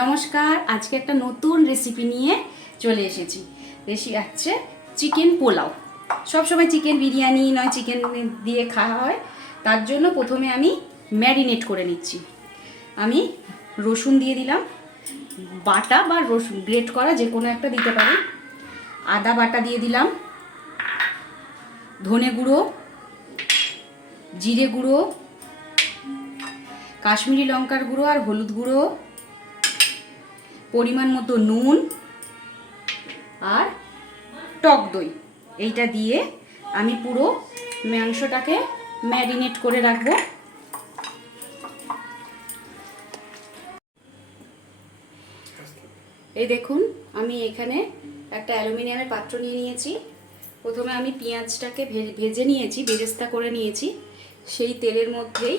নমস্কার, আজকে একটা নতুন রেসিপি নিয়ে চলে এসেছি। রেসিপি আছে চিকেন পোলাও। সবসময় চিকেন বিরিয়ানি নয় চিকেন দিয়ে খাওয়া হয়। তার জন্য প্রথমে আমি ম্যারিনেট করে নিচ্ছি। আমি রসুন দিয়ে দিলাম। বাটা বা রসুন গ্রেট করা যে কোনো একটা দিতে পারি। আদা বাটা দিয়ে দিলাম। ধনে গুঁড়ো, জিরে গুঁড়ো, কাশ্মীরি লঙ্কার গুঁড়ো আর হলুদ গুঁড়ো। পরিমাণ মতো নুন আর টক দই। এইটা দিয়ে আমি পুরো মাংসটাকে ম্যারিনেট করে রাখব। এই দেখুন, আমি এখানে একটা অ্যালুমিনিয়ামের পাত্র নিয়ে নিয়েছি। প্রথমে আমি পেঁয়াজটাকে ভেজে নিয়েছি বেরেস্তা করে নিয়েছি। সেই তেলের মধ্যেই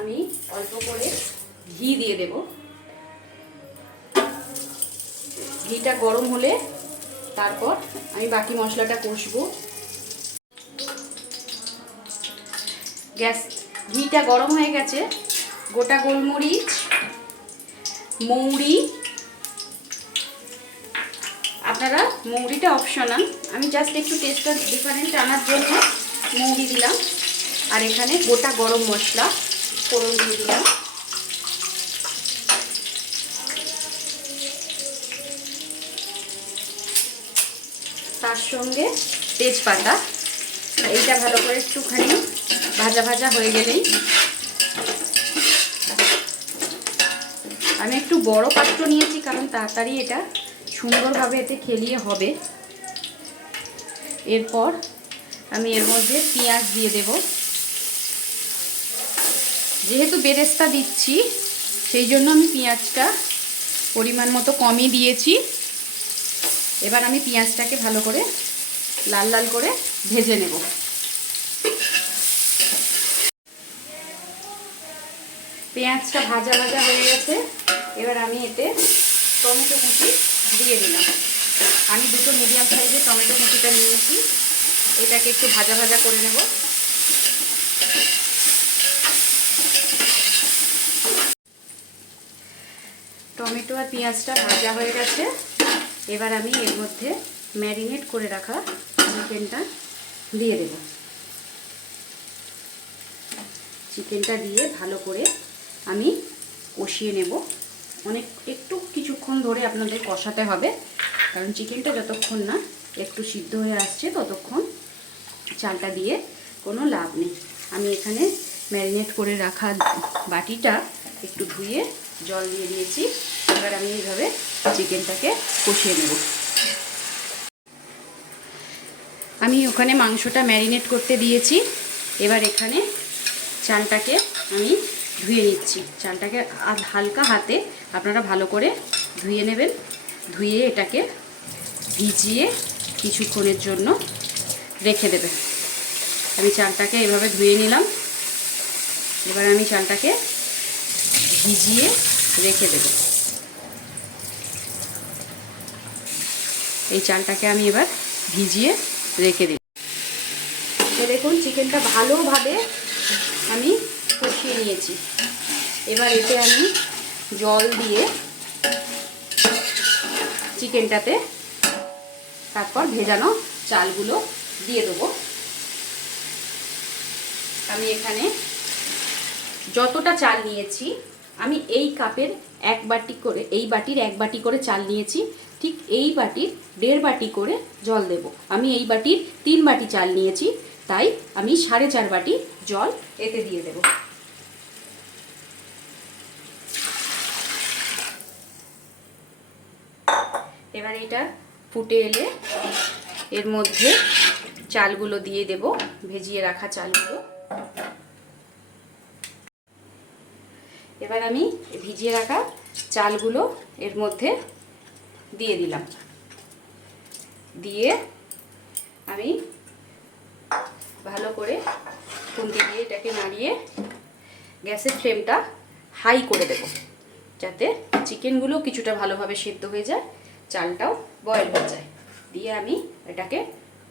আমি অল্প করে ঘি দিয়ে দেব। ঘিটা গরম হলে তারপর আমি বাকি মশলাটা কষবো। গ্যাস, ঘিটা গরম হয়ে গেছে। গোটা গোলমরিচ, মৌরি। আপনারা মৌরিটা অপশনাল আমি জাস্ট একটু টেস্টটা ডিফারেন্ট আনার জন্য মৌরি দিলাম। আর এখানে গোটা গরম মশলা ফোড়ন দিয়ে দিলাম। তার সঙ্গে তেজপাতা। এইটা ভালো করে একটুখানি ভাজা ভাজা হয়ে গেলেই। আমি একটু বড় পাত্র নিয়েছি, কারণ তাড়াতাড়ি এটা সুন্দরভাবে এতে খেলিয়ে হবে। এরপর আমি এর মধ্যে পেঁয়াজ দিয়ে দেব। যেহেতু বেরেস্তা দিচ্ছি, সেই জন্য আমি পেঁয়াজটা পরিমাণ মতো কমই দিয়েছি। এবার আমি পেঁয়াজটাকে ভালো করে লাল লাল করে ভেজে নেব। পেঁয়াজটা ভাজা ভাজা হয়ে গেছে। এবার আমি এতে টমেটো কুচি দিয়ে দিলাম। আমি দুটো মিডিয়াম সাইজের টমেটো কুচিটা নিয়েছি। এটাকে একটু ভাজা ভাজা করে নেব। টমেটো আর পেঁয়াজটা ভাজা হয়ে গেছে। এবার আমি এর মধ্যে ম্যারিনেট করে রাখা চিকেনটা দিয়ে দেব। চিকেনটা দিয়ে ভালো করে আমি কষিয়ে নেব। অনেক, একটু কিছুক্ষণ ধরে আপনাদের কষাতে হবে, কারণ চিকেনটা যতক্ষণ না একটু সিদ্ধ হয়ে আসছে ততক্ষণ চালটা দিয়ে কোনো লাভ নেই। আমি এখানে ম্যারিনেট করে রাখা বাটিটা একটু ধুয়ে জল দিয়ে দিয়েছি। এবার আমি এইভাবে চিকেনটাকে কষিয়ে নেব। আমি ওখানে মাংসটা ম্যারিনেট করতে দিয়েছি। এবার এখানে চালটাকে আমি ধুয়ে নিচ্ছি। চালটাকে হালকা হাতে আপনারা ভালো করে ধুয়ে নেবেন। ধুয়ে এটাকে ভিজিয়ে কিছুক্ষণের জন্য রেখে দেবেন। আমি চালটাকে এভাবে ধুয়ে নিলাম। এবার আমি চালটাকে ভিজিয়ে রেখে দেব। এই চালটাকে আমি এবার ভিজিয়ে রেখে দিই তো দেখুন, চিকেনটা ভালোভাবে আমি কষিয়ে নিয়েছি। এবার এতে আমি জল দিয়ে চিকেনটাতে তারপর ভেজানো চালগুলো দিয়ে দেবো। আমি এখানে যতটা চাল নিয়েছি, আমি এই কাপের এক বাটি করে, এই বাটির এক বাটি করে চাল নিয়েছি। ঠিক এই বাটির দেড় বাটি করে জল দেব। আমি এই বাটির তিন বাটি চাল নিয়েছি, তাই আমি সাড়ে চার বাটি জল এতে দিয়ে দেব। এবার এটা ফুটে এলে এর মধ্যে চালগুলো দিয়ে দেব, ভেজিয়ে রাখা চালগুলো। এবার আমি ভিজিয়ে রাখা চালগুলো এর মধ্যে দিয়ে দিলাম। দিয়ে আমি ভালো করে খুন্তি দিয়ে এটাকে নাড়িয়ে গ্যাসের ফ্লেমটা হাই করে দেব, যাতে চিকেনগুলো কিছুটা ভালোভাবে সেদ্ধ হয়ে যায়, চালটাও বয়েল হয়ে যায়। দিয়ে আমি এটাকে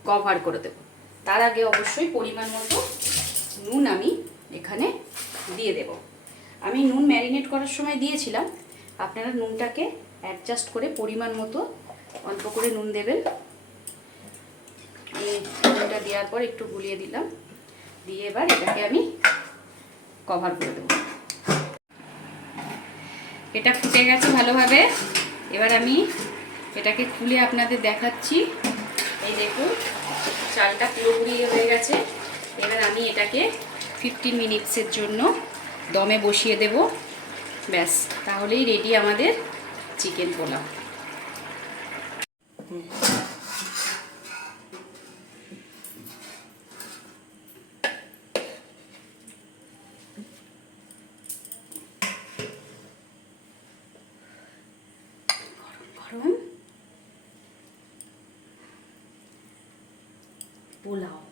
কভার করে দেব। তার আগে অবশ্যই পরিমাণ মতো নুন আমি এখানে দিয়ে দেব। আমি নুন ম্যারিনেট করার সময় দিয়েছিলাম। আপনারা নুনটাকে অ্যাডজাস্ট করে পরিমাণ মতো অল্প করে নুন দেবেন। আমি নুনটা দেওয়ার পর একটু গুলিয়ে দিলাম। দিয়ে এবার এটাকে আমি কভার করে দেবো। এটা ফুটে গেছে ভালোভাবে। এবার আমি এটাকে খুলে আপনাদের দেখাচ্ছি। এই দেখুন, চালটা পুরোপুরি হয়ে গেছে। এবার আমি এটাকে ফিফটিন মিনিটসের জন্য দমে বসিয়ে দেব। ব্যাস তাহলেই রেডি আমাদের চিকেন পোলাও। পোলাও।